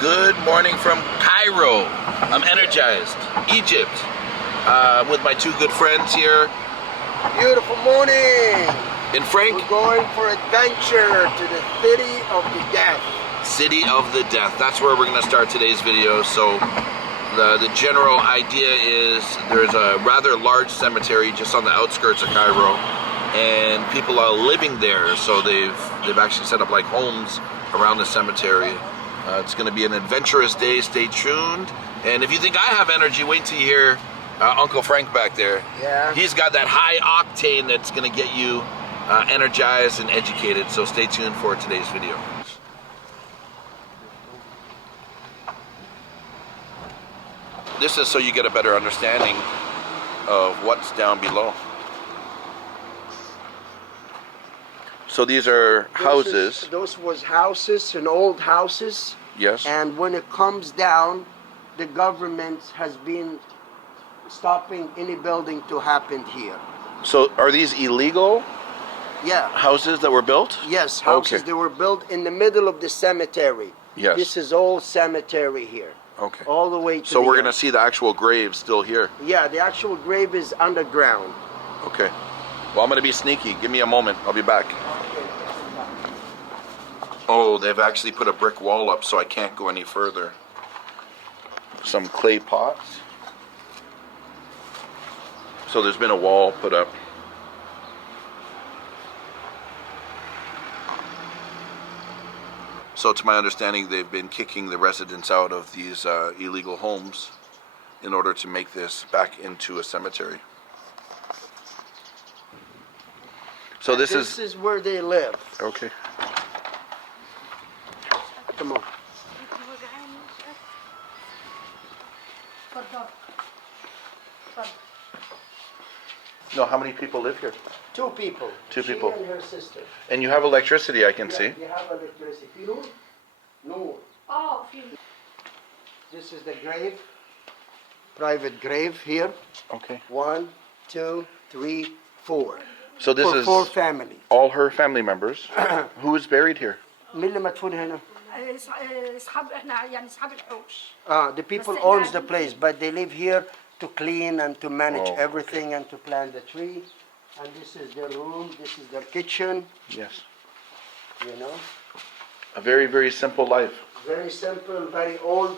Good morning from Cairo. I'm energized. Egypt. With my two good friends here. Beautiful morning. And Frank. We're going for adventure to the city of the death. City of the Death. That's where we're going to start today's video. So the general idea is there's a rather large cemetery just on the outskirts of Cairo, and people are living there. So they've actually set up like homes around the cemetery. It's going to be an adventurous day. Stay tuned. And if you think I have energy, wait till you hear Uncle Frank back there. Yeah. He's got that high octane that's going to get you energized and educated. So stay tuned for today's video. This is so you get a better understanding of what's down below. So these are houses. Those was houses and old houses. Yes. And when it comes down, the government has been stopping any building to happen here. So are these illegal? Yeah. Houses that were built? Yes, houses that were built in the middle of the cemetery. Yes. This is old cemetery here. Okay. All the way to So the we're end. going to see the actual grave still here. Yeah, the actual grave is underground. Okay. Well, I'm going to be sneaky. Give me a moment. I'll be back. Oh, they've actually put a brick wall up so I can't go any further. Some clay pots. So there's been a wall put up. So to my understanding, they've been kicking the residents out of these illegal homes in order to make this back into a cemetery. So this is where they live. Okay. Come on. No, how many people live here? Two people. Two people. She and her sister. And you have electricity, I can see. You have electricity. No. Oh, This is the grave. Private grave here. Okay. 1, 2, 3, 4. So this For is 4 family. all her family members. Who is buried here? مين اللي مدفون هنا؟ اصحاب احنا يعني اصحاب الحوش. The people owns the place, but they live here to clean and to manage Oh, everything and to plant the tree. And this is their room. This is their kitchen. Yes. You know, A very, very simple life. very simple, very old.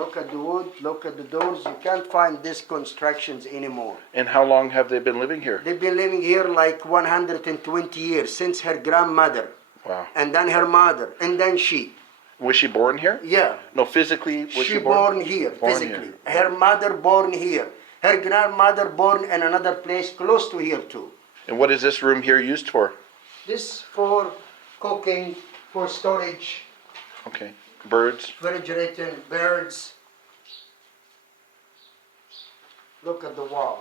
Look at the wood. Look at the doors. You can't find these constructions anymore. And how long have they been living here? They've been living here like 120 years since her grandmother, Wow. and then her mother, and then she. Was she born here? Yeah. No, physically, was she born here, Born physically. here. Her mother born here. Her grandmother born in another place close to here too. And what is this room here used for? This for cooking, for storage, Okay. Birds. refrigerating, birds. Look at the wall.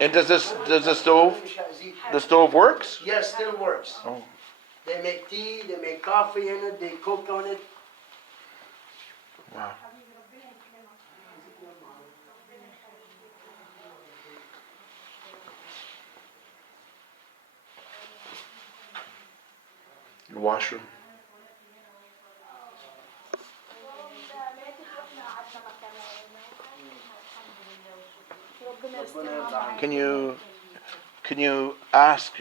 And does the stove works? Yes, still works. Oh. They make tea, they make coffee in it, they cook on it. Wow. Washroom. Can you ask,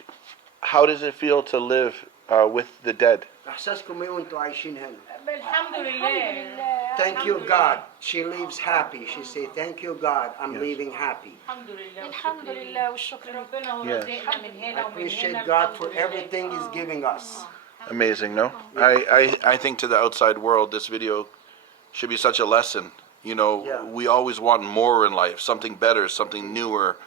how does it feel to live with the dead? إحساسكم إيه وأنتوا عايشين هنا؟ الحمد لله. Thank you, God. She leaves happy. She say, thank you, God. I'm leaving happy. الحمد لله والشكر ربنا ورزقنا من هنا I ومن appreciate هنا. God for everything He's giving us. Amazing, no? I think to the outside world, this video should be such a lesson. You know, Yeah. we always want more in life, something better, something newer,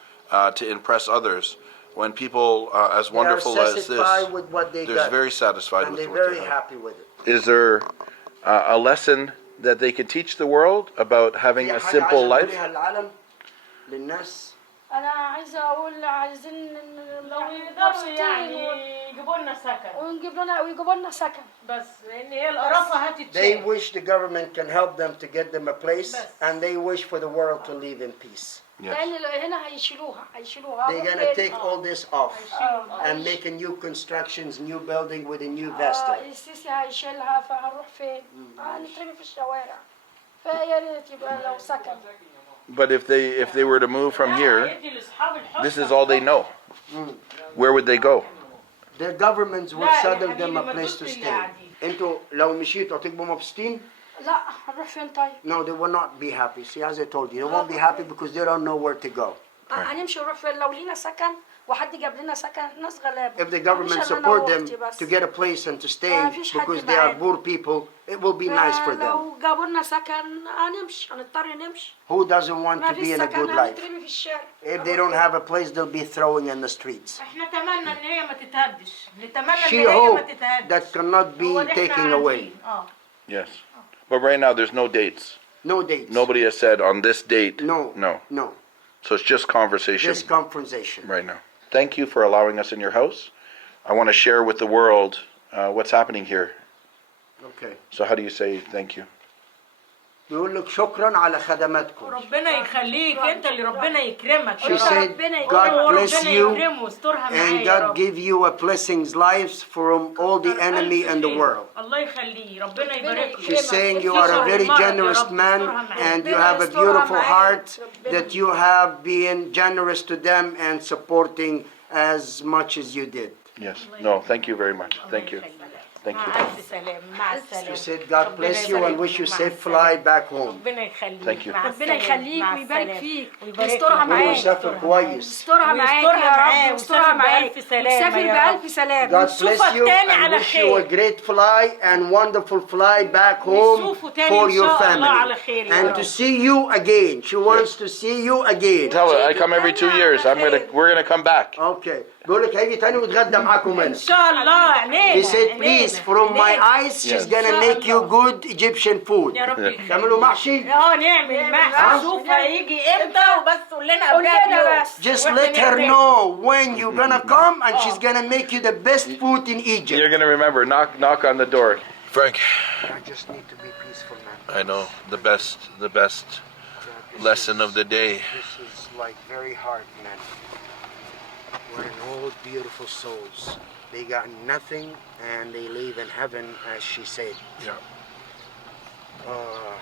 to impress others. When people as wonderful they are as this, satisfied with what they they're got, very satisfied and with they're what very they have. happy with it. Is there a lesson that they can teach the world about having a simple life? للناس أنا عايزة أقول عايزين لو يقدروا يعني يجيبوا لنا سكن ويجيبوا لنا سكن. بس لان هي القرافه هتتشال. They wish the government can help them to get them a place, بس. and they wish for the world to live in peace. لان هنا هيشيلوها They're gonna take all this off and make a new constructions, new building with a new vesta. السيسي هيشيلها فهنروح فين؟ هنترمي في الشوارع فيا ريت يبقى لو سكن. But if they were to move from here, this is all they know. Where would they go? Their governments will settle them a place to stay. انتوا لو مشيتوا هتبقوا مبسوطين؟ لا هنروح فين طيب؟ No, they will not be happy. See, as I told you, they won't be happy because they don't know where to go. هنمشي نروح فين؟ لو لينا سكن وحد جاب لنا سكن ناس غلابه. If the government support them to get a place and to stay because they are poor people, it will be nice for them. لو جابوا لنا سكن هنمشي هنضطر نمشي. Who doesn't want to be in a good life? هنترمي في الشارع. If they don't have a place, they'll be throwing in the streets. احنا نتمنى ان هي ما تتهدش. نتمنى ان She هي ما hope تتهدش. that cannot be taken away. Yes. But right now there's no dates. No dates. Nobody has said on this date. No. So it's just conversation. Just conversation. Right now. Thank you for allowing us in your house. I want to share with the world what's happening here. Okay. So how do you say thank you? بيقول لك شكرا على خدماتكم. ربنا يخليك انت اللي ربنا يكرمك. She said, God bless you and God give you a blessings lives from all the enemy in the world. الله يخليه ربنا يبارك. She's saying you are a very generous man and you have a beautiful heart that you have been generous to them and supporting as much as you did. Yes. No, thank you very much. Thank you. Thank you. She said, God bless you and wish you safe fly back home. Thank you. ربنا يخليك ويبارك فيك ويسترها معاك. ويسافر كويس. يسترها معاك يا رب ويسترها معاك وتسافر بألف سلامة. God bless you and wish you a great fly and wonderful fly back home for your family. And to see you again. She wants to see you again. Tell her I come every 2 years. We're gonna come back. Okay. بيقول لك هيجي تاني ويتغدى معاكم هنا. ان شاء الله عينينا. He said, please, from my eyes, she's gonna make you good Egyptian food. يا رب يخليك. تعملوا محشي؟ نعمل محشي. شوف هيجي امتى وبس قول لنا قبلها بس. Just let her know when you're gonna come and she's gonna make you the best food in Egypt. You're gonna remember. Knock on the door. Frank. I just need to be peaceful, man. I know the best lesson of the day. This is like very hard, man. We're in all beautiful souls. They got nothing and they live in heaven, as she said. Yeah. Oh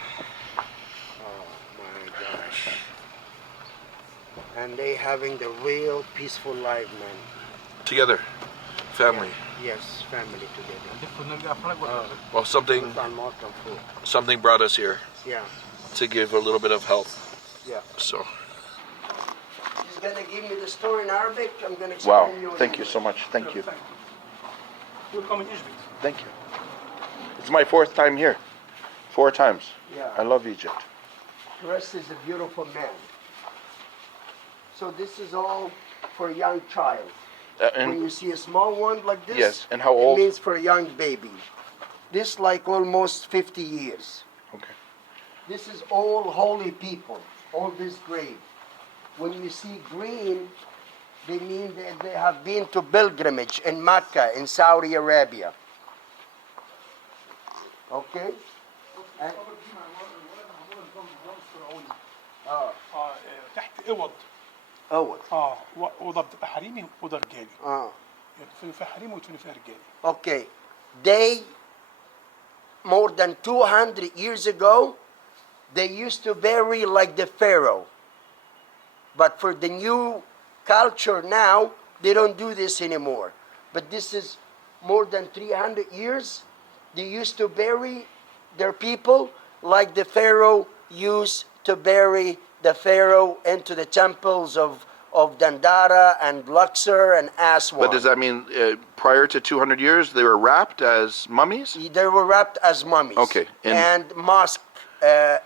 my gosh. And they having the real peaceful life, man. Together. Family. Yes, family together. Well, something brought us here Yeah, to give a little bit of help. yeah. So, She's gonna give me the story in Arabic. I'm gonna wow. explain you. Thank you so much. Thank you. Welcome in Egypt. Thank you. It's my 4th time here. 4 times. Yeah. I love Egypt. The rest is a beautiful man. So this is all for a young child. When you And see a small one like this, yes, and how old? It means for a young baby. This like almost 50 years. Okay. This is all holy people, all this grave. When you see green, they mean that they have been to pilgrimage in Mecca, in Saudi Arabia. Okay? And, تحت اوض اوضه بتبقى حريمي واوضه رجالي. يدفنوا فيها حريمي ويدفنوا فيها رجالي. Okay. They, more than 200 years ago, they used to bury like the Pharaoh. But for the new culture now, they don't do this anymore. But this is more than 300 years. They used to bury their people like the Pharaoh used to bury the Pharaoh into the temples of Dandara and Luxor and Aswan. But does that mean prior to 200 years they were wrapped as mummies? They were wrapped as mummies. Okay. And mosque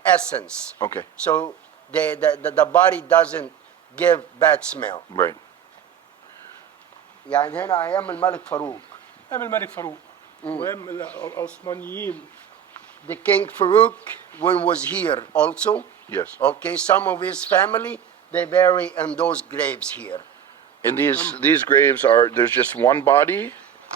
essence. Okay. So the body doesn't give bad smell. Right. يعني هنا أيام الملك فاروق. ايام الملك فاروق وايام العثمانيين. The King Farouk, when was here also. Yes. Okay, some of his family, they bury in those graves here. And these graves there's just one body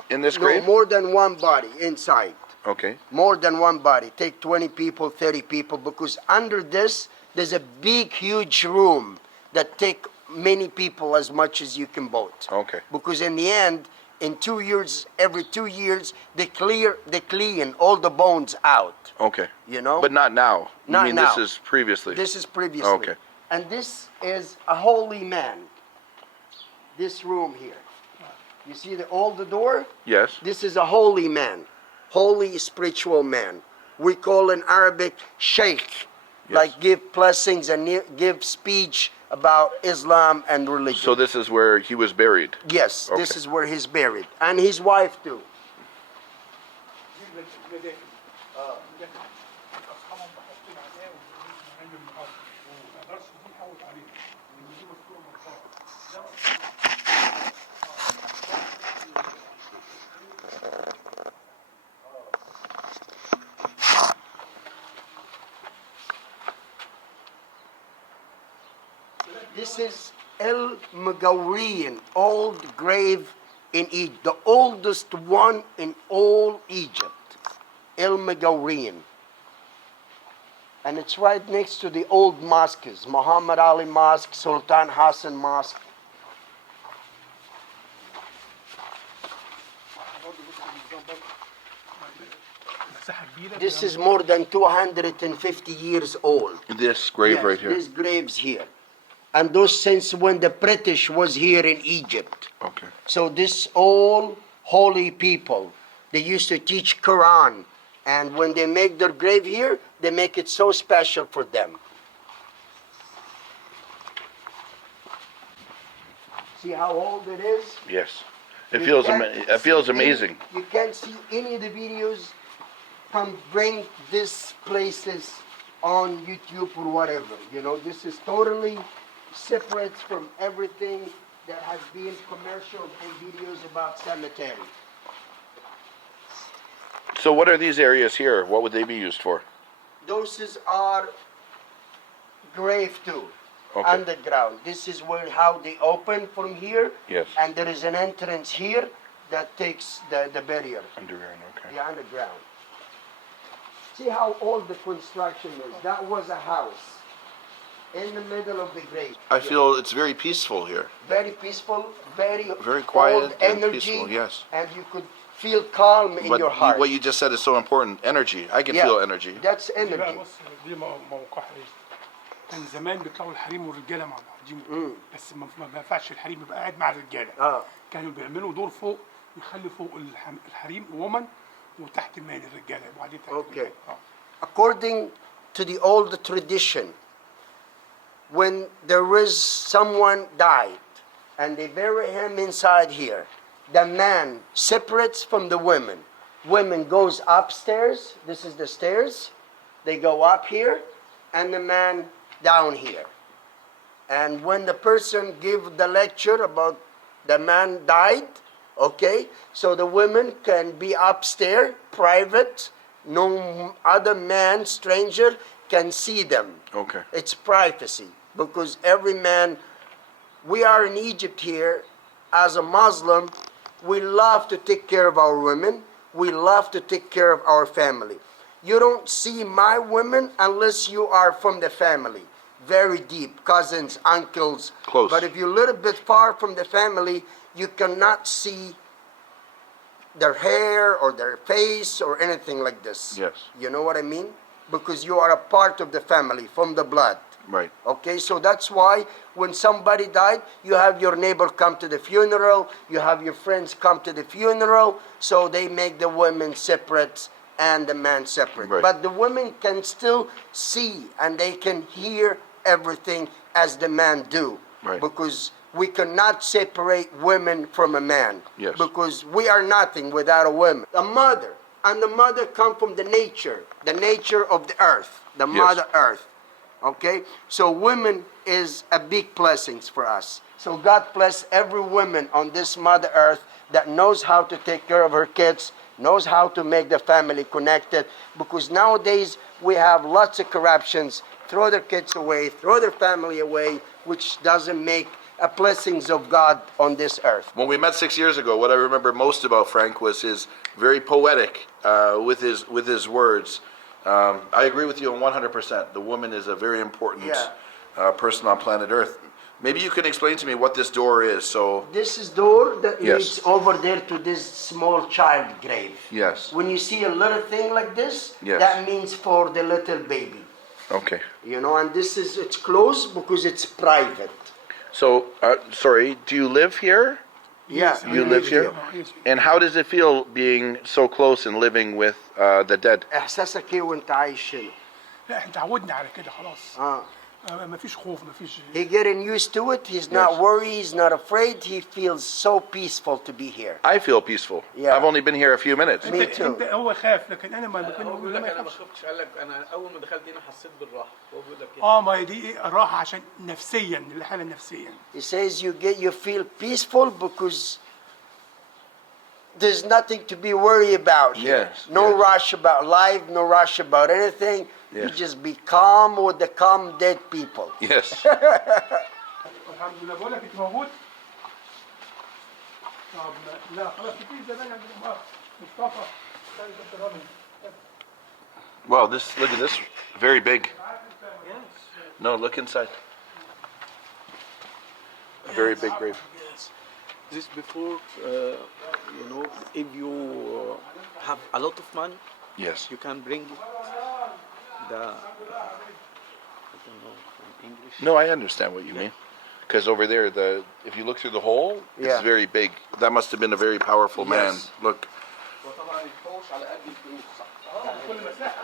in this grave? No, more than one body inside. Okay. More than one body. Take 20 people, 30 people, because under this, there's a big, huge room that take many people as much as you can boat. Okay. Because in the end, in 2 years, every 2 years, they clean all the bones out. Okay. You know? But not now. Not you mean now. this is previously? This is previously. Okay. And this is a holy man. This room here. You see the door? Yes. This is a holy man. Holy spiritual man. We call in Arabic sheikh. Yes. Like give blessings and give speech about Islam and religion. So this is where he was buried? Yes, this Okay. is where he's buried. And his wife too. اصحابهم بحط العداء وعند المحاضر وما اقدرش دي احوط عليه لان دي مذكوره مرفوعه. This is El Mugawriyan, old grave in Egypt, the oldest one in all Egypt. El Mugawriyan. And it's right next to the old mosques, Muhammad Ali Mosque, Sultan Hassan Mosque. مساحه كبيره. This is more than 250 years old. This grave Yes, right here? These graves here. And those since when the British was here in Egypt. Okay. So this all holy people, they used to teach Quran. And when they make their grave here, they make it so special for them. See how old it is? Yes. It You feels can't it feels see amazing. You can't see any of the videos from bring these places on YouTube or whatever. You know, this is totally separate from everything that has been commercial and videos about cemetery. So what are these areas here? What would they be used for? Those are grave too. Okay. Underground. This is where how they open from here. Yes. And there is an entrance here that takes the barrier. Underground, okay. The underground. See how old the construction is. That was a house in the middle of the grave. I feel it's very peaceful here. Very peaceful, Very quiet old and energy, peaceful, yes. And you could feel calm in But your heart. what you just said is so important. Energy. I can Yeah, feel energy. That's دي بقى energy. بص دي موقعها ايه؟ كان زمان بيطلعوا الحريم والرجاله مع بعضهم بس ما ينفعش الحريم يبقى قاعد مع الرجاله. كانوا بيعملوا دور فوق يخلي فوق الحريم وومن وتحت مان الرجاله يبقوا قاعدين تحت Okay. الرجالة. According to the old tradition, when there is someone died and they bury him inside here, the man separates from the women. Women goes upstairs. This is the stairs. They go up here, and the man down here. And when the person give the lecture about the man died, okay, so the women can be upstairs, private. No other man, stranger, can see them. Okay. It's privacy because every man, we are in Egypt here, as a Muslim, we love to take care of our women. We love to take care of our family. You don't see my women unless you are from the family. Very deep, cousins, uncles. Close. But if you're a little bit far from the family, you cannot see their hair or their face or anything like this. Yes. You know what I mean? Because you are a part of the family, from the blood. Right. Okay, so that's why when somebody died, you have your neighbor come to the funeral, you have your friends come to the funeral, so they make the women separate and the man separate. Right. But the women can still see and they can hear everything as the man do. Right. Because we cannot separate women from a man. Yes. Because we are nothing without a woman. A mother, and the mother come from the nature of the earth, the Yes. Mother Earth. Okay? So women is a big blessings for us. So God bless every woman on this Mother Earth that knows how to take care of her kids, knows how to make the family connected, because nowadays we have lots of corruptions, throw their kids away, throw their family away, which doesn't make a blessings of God on this earth. When we met 6 years ago, what I remember most about Frank was his very poetic with his words. I agree with you on 100%. The woman is a very important Yeah. person on planet Earth. Maybe you can explain to me what this door is. So This is door that Yes. leads over there to this small child grave. yes, When you see a little thing like this, Yes. that means for the little baby. okay. You know, and it's closed because it's private. So sorry, do you live here? Yeah, You live here? Yes. And how does it feel being so close and living with the dead? احساسك ايه وانت عايش هنا؟ لا احنا اتعودنا على كده خلاص. مفيش خوف مفيش. He getting used to it. He's not Yes. worried. He's not afraid. He feels so peaceful to be here. I feel peaceful. Yeah. I've only been here a few minutes. Me too. انت هو خاف لكن انا ما هو بيقول لك ما انا ما يخافش. خفتش، قال لك انا اول ما دخلت هنا حسيت بالراحه، هو بيقول لك كده. ما هي دي راحه عشان نفسيا الحاله النفسيه. He says you feel peaceful because there's nothing to be worried about here. Yes, No yes. rush about life. No rush about anything. You Yes. just be calm with the calm dead people. Yes. الحمد لله بقول لك انت موجود. طب لا خلاص في زمان عند مصطفى. Wow, look at this. Very big. No, look inside. A very big grave. Yes. This before, you know, if you have a lot of money, Yes. you can bring it. I don't know in English. No, I understand what you mean. Because over there, if you look through the hole, Yeah. it's very big. That must have been a very powerful man. Yes. Look. وطبعا الحوش على قد الفلوس. كل مساحه.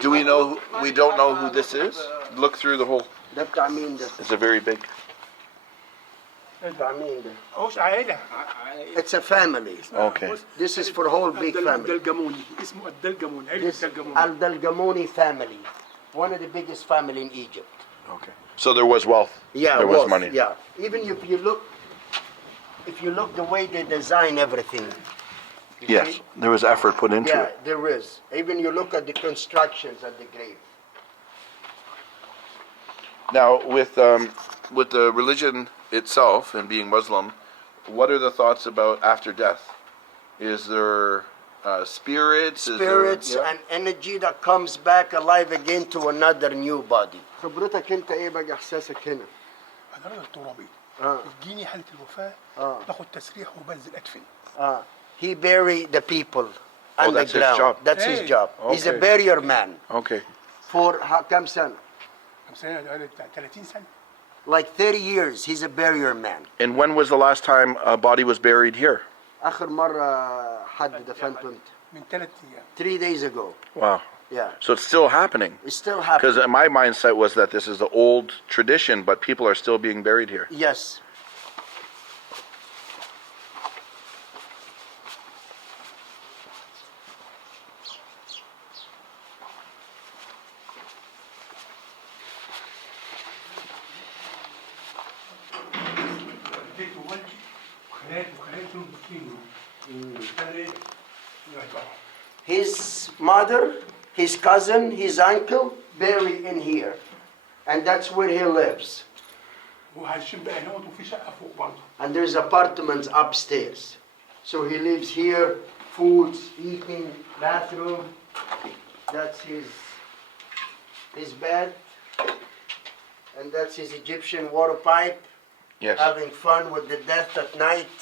Do we know? We don't know who this is. Look through the hole. ده بتاع مين ده؟ It's a very big. بتاع مين ده؟ هوش عائله. It's a family. Okay. This is for whole big family. الدلجموني اسمه الدلجموني عيله This الدلجموني. Al-Dalgamoni family, one of the biggest family in Egypt. Okay. So there was wealth. Yeah, There was wealth, money. Yeah, even if you look the way they design everything. you Yes. see? There was effort put into Yeah, it. there is. Even you look at the constructions at the grave. Now, with the religion itself and being Muslim, what are the thoughts about after death? Is there spirits? Spirits and energy that comes back alive again to another new body. خبرتك انت ايه بقى احساسك هنا؟ انا راجل ترابي. اه تجيني حاله الوفاه باخد تسريح وبنزل ادفن. He buried the people Oh, underground. that's his job. That's his Hey. job. He's a Okay. burier man. Okay. For كم سنة؟ كم سنه 30 سنه. Like 30 years, he's a burier man. And when was the last time a body was buried here? آخر مرة حد دفنته انت؟ من 3 ايام. 3 days ago. Wow. Yeah. So it's still happening. It's still happening. Because my mindset was that this is the old tradition, but people are still being buried here. Yes. والدتي ووالدي وخالاتي وخالاتي المسلمين. انا ايه؟ His mother, his cousin, his uncle buried in here. And that's where he lives. وعايشين بقى هنا وفي شقه فوق برضه. And there's apartments upstairs. So he lives here, foods, eating, bathroom. That's his bed. And that's his Egyptian water pipe. Yes. Having fun with the death at night.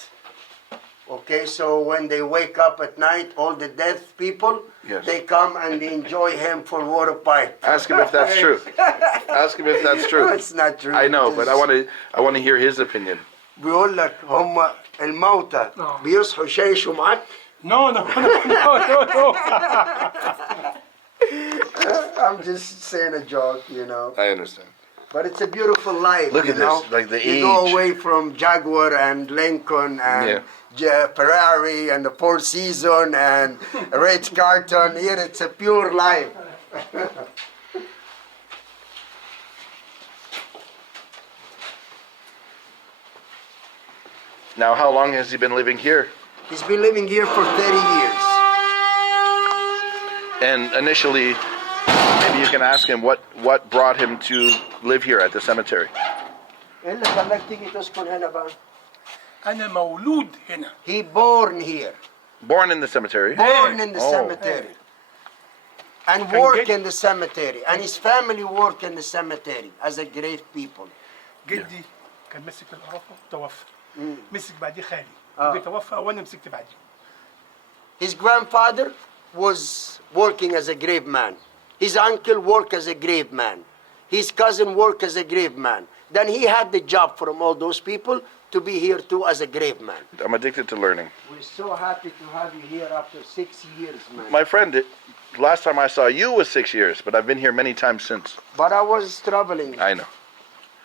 Okay, so when they wake up at night, all the dead people, Yes. they come and they enjoy him for water pipe. Ask him if that's true. Ask him if that's true. It's not true. I know, but I want to hear his opinion. بيقول لك هم الموتى بيصحوا يشيشوا معاك. No, no, no, no, no. I'm just saying a joke, you know. I understand. But it's a beautiful life, Look you at know. this, like the you go age. away from Jaguar and Lincoln and Ferrari and the Four Seasons and Ritz Carlton. Here it's a pure life. Now, how long has he been living here? He's been living here for 30 years. And initially, maybe you can ask him what brought him to live here at the cemetery. إيه اللي خلاك تيجي تسكن هنا بقى؟ أنا مولود هنا. He born here. Born in the cemetery. Born in the Oh. cemetery. And work in the cemetery. And his family work in the cemetery as a grave people. جدي كان ماسك القرافه توفى. مسك بعديه خالي. جه توفى وانا مسكت بعديه. His grandfather was working as a grave man. His uncle worked as a grave man. His cousin worked as a grave man. Then he had the job from all those people to be here too as a grave man. I'm addicted to learning. We're so happy to have you here after 6 years, man. My friend, last time I saw you was 6 years, but I've been here many times since. But I was traveling. I know.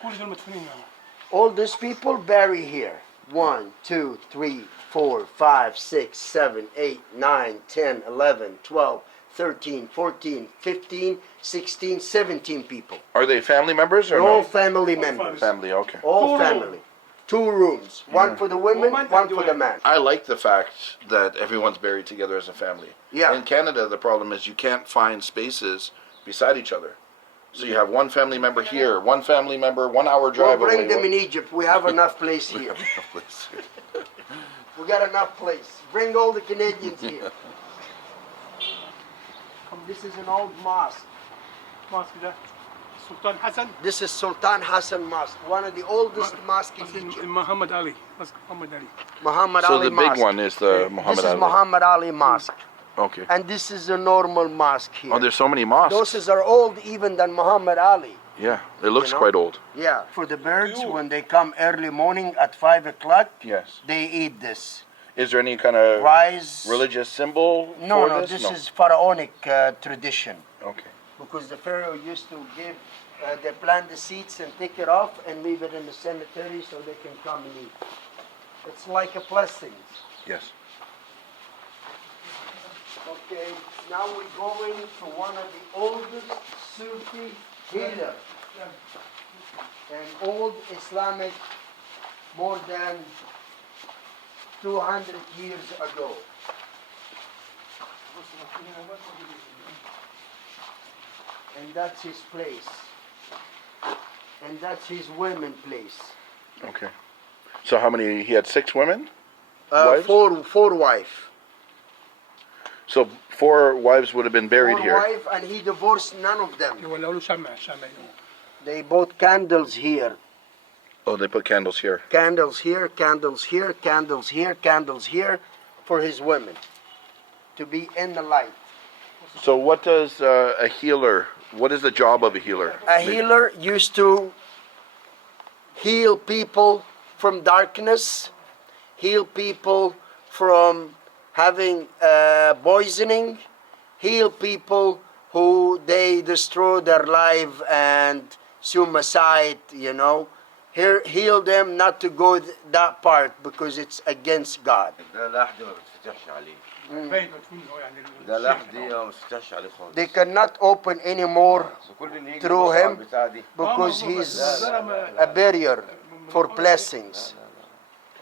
كل دول مدفونين هنا. All these people bury here. 1, 2, 3, 4, 5, 6, 7, 8, 9, 10, 11, 12, 13, 14, 15, 16, 17 people. Are they family members or All no? family members. Family, okay. All Two family. 2 rooms. One for the women, Woman one and for the man. man. I like the fact that everyone's buried together as a family. Yeah. In Canada, the problem is you can't find spaces beside each other. So you have one family member here, one family member, 1 hour We'll drive bring away. them in Egypt. We have enough place here. We got enough place. Bring all the Canadians here. This is an old mosque. ماسك ده السلطان حسن. This is Sultan Hassan Mosque, one of the oldest mosques in ماسك Egypt. محمد علي. ماسك محمد علي. Muhammad So Ali the big Mosque. one is the This Muhammad is Ali. Muhammad Ali Mosque. Okay. And this is a normal mosque here. Oh, there's so many mosques. Those are old even than Muhammad Ali. Yeah, it looks You know? quite old. Yeah. For the birds, when they come early morning at 5 o'clock, Yes. they eat this. Is there any kind of Rice. religious symbol No, for no, this? this is pharaonic tradition. Okay. Because the pharaoh used to give, they plant the seeds and take it off and leave it in the cemetery so they can come and eat. It's like a blessing. Yes. Okay, now we're going to one of the oldest Sufi healers. An old Islamic, more than 200 years ago. And that's his place. And that's his women place. Okay. So how many? He had 6 women? Wives? Four wives. So 4 wives would have been buried Four here. wives, and he divorced none of them. يولعوا له شمع شمع. They bought candles here. Oh, they put candles here. Candles here, candles here, candles here, candles here for his women to be in the light. So what does a healer, what is the job of a healer? A healer used to heal people from darkness, heal people from having poisoning, heal people who they destroy their life and suicide, you know. Heal them not to go that part because it's against God. ده لحد ما بتفتحش عليه باين مدفون هو يعني. ده لحد ما بتفتحش عليه خالص They cannot open anymore كل اللي يجي through يبص على him البتاع دي because he's a barrier for blessings.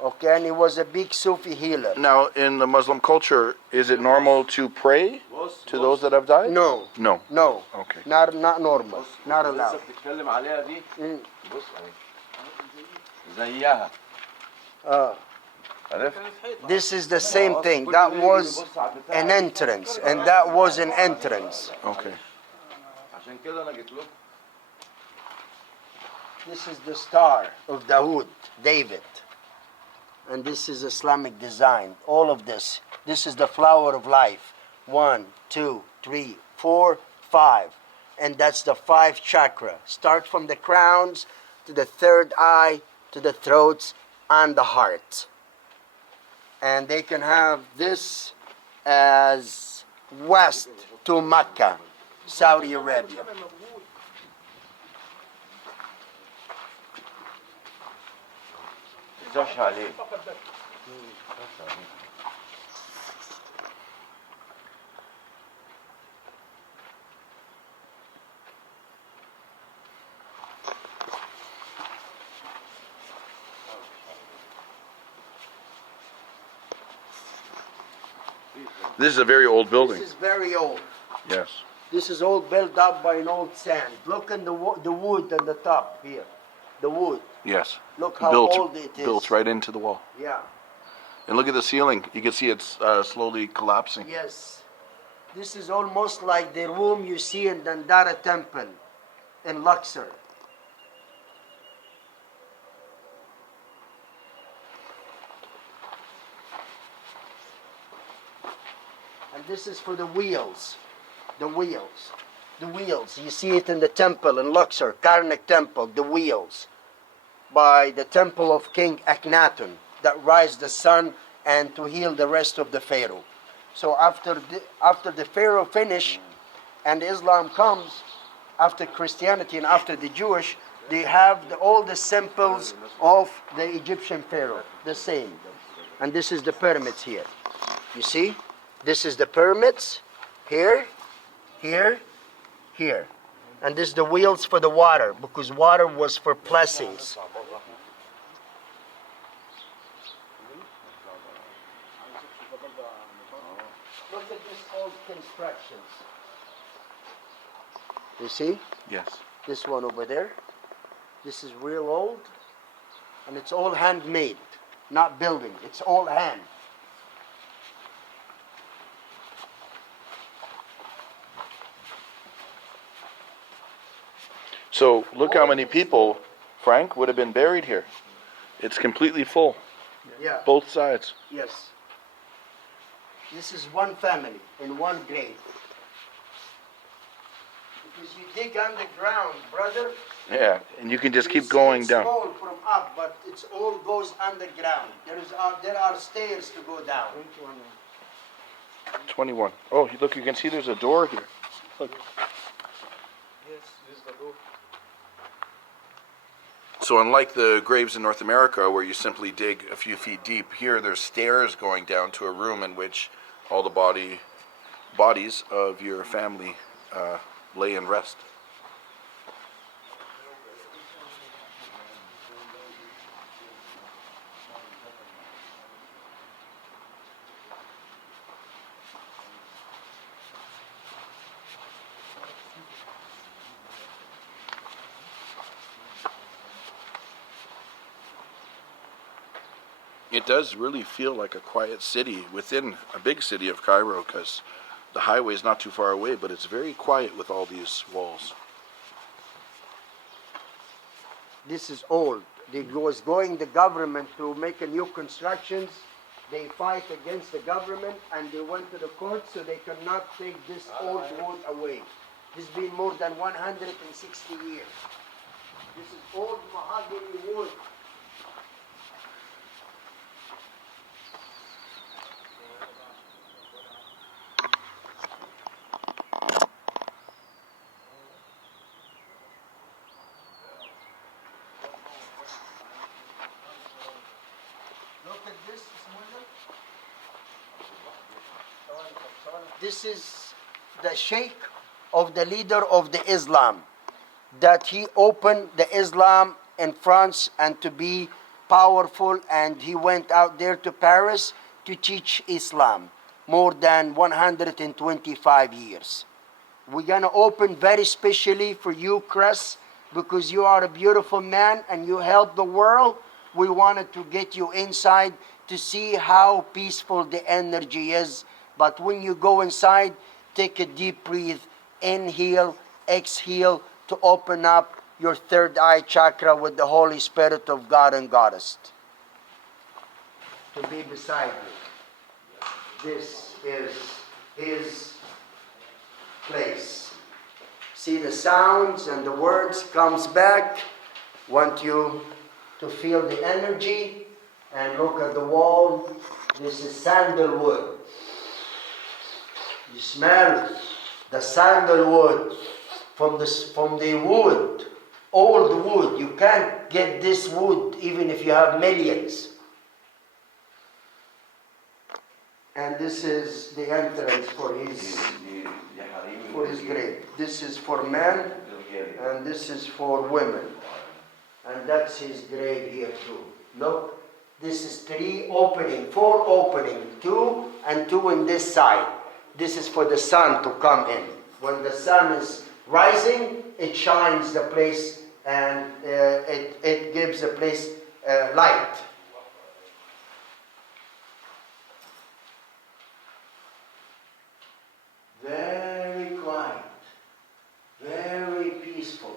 Okay, and he was a big Sufi healer. Now, in the Muslim culture, is it normal to pray to those that have died? No, No. no, Okay. not normal, not لسه allowed. بتتكلم عليها دي بص اهي زيها عرفت This is the same thing. That was an entrance, and that was an entrance. Okay. عشان كده انا جيت لكم This is the star of David. And this is Islamic design. All of this. This is the flower of life. 1, 2, 3, 4, 5. And that's the 5 chakra. Start from the crowns to the 3rd eye, to the throats, and the heart. And they can have this as west to Mecca, Saudi Arabia. بتفتحش عليه This is a very old building. This is very old. Yes. This is all built up by an old sand. Look at the wood on the top here. The wood. Yes. Look how built, old it is. Built right into the wall. Yeah. And look at the ceiling. You can see it's slowly collapsing. Yes. This is almost like the room you see in Dandara Temple in Luxor. this is for the wheels. The wheels. The wheels. You see it in the temple in Luxor, Karnak temple, the wheels. By the temple of King Akhenaten that rise the sun and to heal the rest of the Pharaoh. So after the Pharaoh finish and Islam comes, after Christianity and after the Jewish, they have all the symbols of the Egyptian Pharaoh, the same. And this is the pyramids here. You see? This is the pyramids here, here, here. And this is the wheels for the water, because water was for blessings. Look at this old constructions. You see? Yes. This one over there. This is real old. And it's all handmade, not building. It's all hand. So look how many people, Frank, would have been buried here. It's completely full, Yeah. both sides. Yes. This is one family in one grave. Because you dig underground, brother. Yeah, and you can just you keep see going it's down. small from up, but it's all goes underground. There are stairs to go down. 21. Oh, look, you can see there's a door here. Look. Yes, this is the door. So unlike the graves in North America where you simply dig a few feet deep, here there's stairs going down to a room in which all the bodies of your family lay and rest. It does really feel like a quiet city within a big city of Cairo, because the highway is not too far away, but it's very quiet with all these walls. This is old. They was going the government to make a new constructions. They fight against the government and they went to the court so they cannot take this old wood away. This has been more than 160 years. This is old mahogany wood. Look at this, this is the sheikh of the leader of the Islam, that he opened the Islam in France and to be powerful, and he went out there to Paris to teach Islam more than 125 years. We're gonna open very specially for you, Chris, because you are a beautiful man and you help the world. We wanted to get you inside to see how peaceful the energy is. But when you go inside, take a deep breath, inhale, exhale, to open up your third eye chakra with the Holy Spirit of God and Goddess to be beside you. This is his place. See the sounds and the words comes back. Want you to feel the energy and look at the wall. This is sandalwood. You smell the sandalwood from the wood, old wood. You can't get this wood even if you have millions. And this is the entrance for his grave. This is for men and this is for women. And that's his grave here too. Look, this is 4 opening, 2 and 2 in this side. This is for the sun to come in. When the sun is rising, it shines the place and it gives the place light. Very quiet, very peaceful.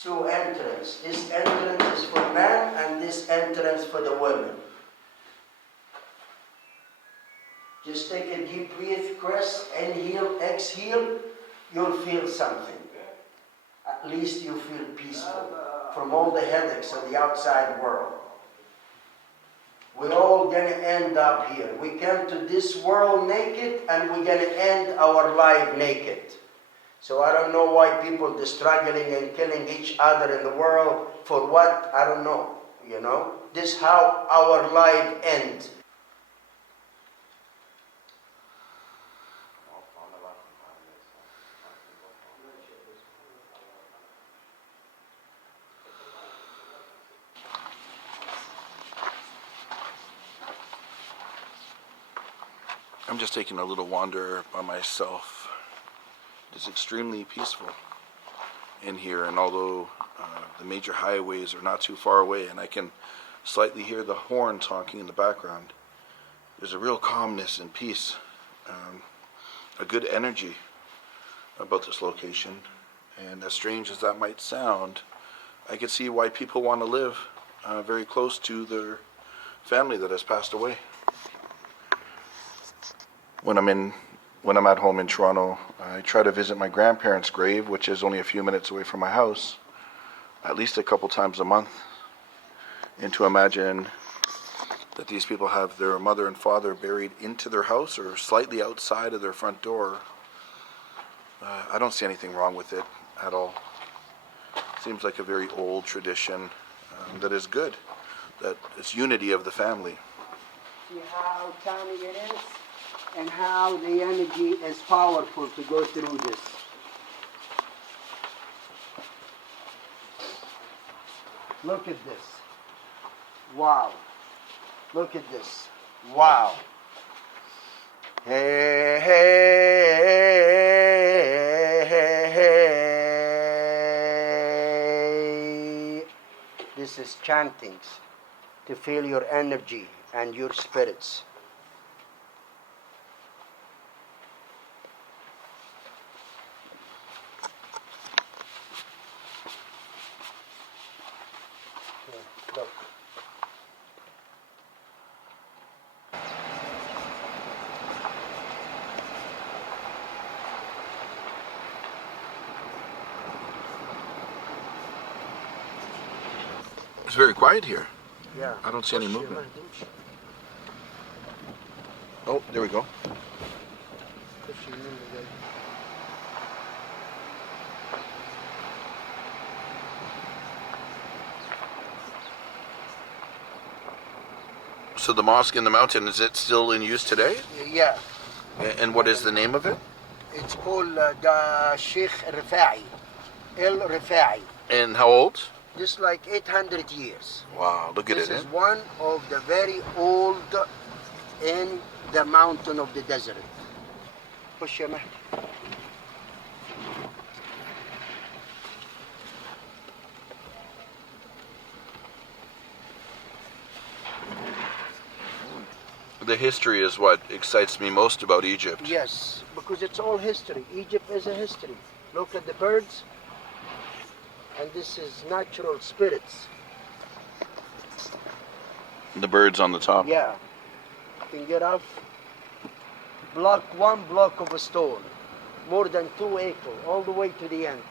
2 entrances. This entrance is for men and this entrance for the women. Just take a deep breath, Chris. Inhale, exhale. You'll feel something. At least you feel peaceful from all the headaches of the outside world. We're all gonna end up here. We came to this world naked, and we're gonna end our life naked. So I don't know why people are struggling and killing each other in the world. For what? I don't know. You know? This is how our life ends. I'm just taking a little wander by myself. It's extremely peaceful in here, and although the major highways are not too far away and I can slightly hear the horns honking in the background, there's a real calmness and peace, a good energy about this location. And as strange as that might sound, I can see why people want to live very close to their family that has passed away. When I'm at home in Toronto, I try to visit my grandparents' grave, which is only a few minutes away from my house, at least a couple times a month. And to imagine that these people have their mother and father buried into their house or slightly outside of their front door, I don't see anything wrong with it at all. Seems like a very old tradition that is good, that it's unity of the family. See how tiny it is? And how the energy is powerful to go through this. Look at this. Wow. Look at this. Wow. Hey, hey, hey, hey. This is chantings to feel your energy and your spirits. Look. It's very quiet here. Yeah. I don't see any movement. Oh, there we go. So the mosque in the mountain, is it still in use today? Yeah. And what is the name of it? It's called the Sheikh Rifa'i. El Rifa'i. And how old? Just like 800 years. Wow, look at This it. is one of the very old in the mountain of the desert. Push your mouth. The history is what excites me most about Egypt. Yes, because it's all history. Egypt is a history. Look at the birds. And this is natural spirits. The birds on the top. Yeah. You can get off. One block of a stone. More than 2 acres, all the way to the end.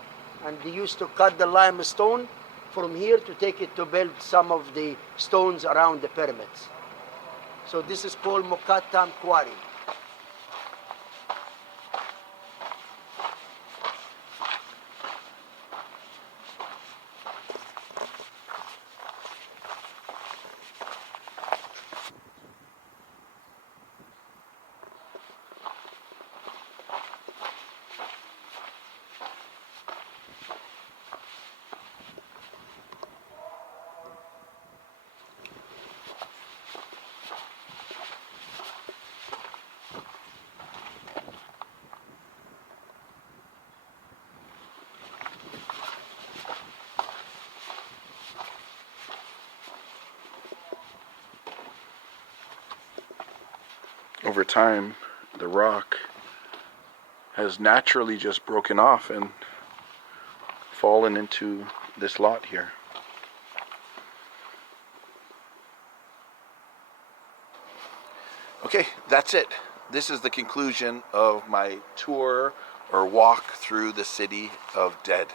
And they used to cut the limestone from here to take it to build some of the stones around the pyramids. So this is called Muqattam Quarry. Over time, the rock has naturally just broken off and fallen into this lot here. Okay, that's it. this is the conclusion of my tour or walk through the city of dead.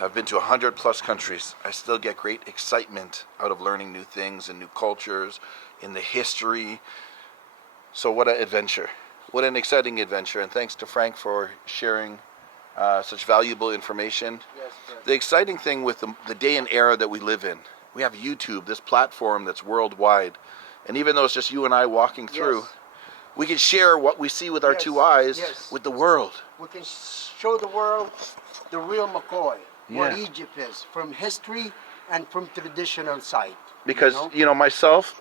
I've been to 100+ countries. I still get great excitement out of learning new things and new cultures, in the history. So what an adventure. What an exciting adventure. And thanks to Frank for sharing such valuable information. Yes, brother. The exciting thing with the day and era that we live in, we have YouTube, this platform that's worldwide. And even though it's just you and I walking through, Yes. we can share what we see with our Yes, 2 eyes yes. with the world. We can show the world the real McCoy, what Yeah. Egypt is, from history and from traditional side. Because, you know? Myself,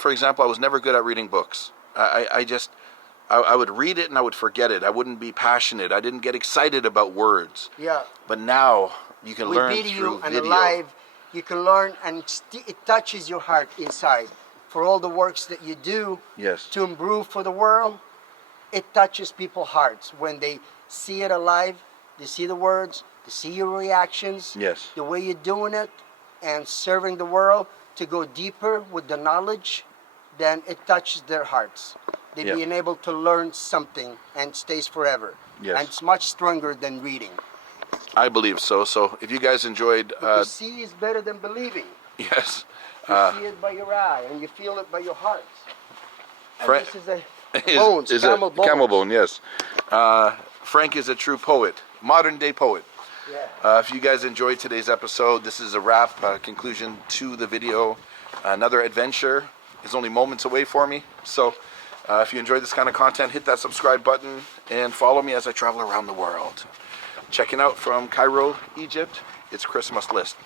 for example, I was never good at reading books. I would read it and I would forget it. I wouldn't be passionate. I didn't get excited about words. Yeah. But now you can With learn video through and video. live, you can learn, and it touches your heart inside. For all the works that you do Yes. to improve for the world, it touches people's hearts when they see it alive. They see the words, they see your reactions, Yes. the way you're doing it, and serving the world to go deeper with the knowledge. Then it touches their hearts. They Yeah. being able to learn something and stays forever. Yes. And it's much stronger than reading. I believe so. So if you guys enjoyed, Because see is better than believing. yes. You see it by your eye and you feel it by your heart. And Frank this is a bones, is camel a bones. camel bone, yes. Frank is a true poet, modern day poet. Yeah. If you guys enjoyed today's episode, this is a wrap, conclusion to the video. Another adventure is only moments away for me. So if you enjoyed this kind of content, hit that subscribe button and follow me as I travel around the world. Checking out from Cairo, Egypt, it's Christmas List.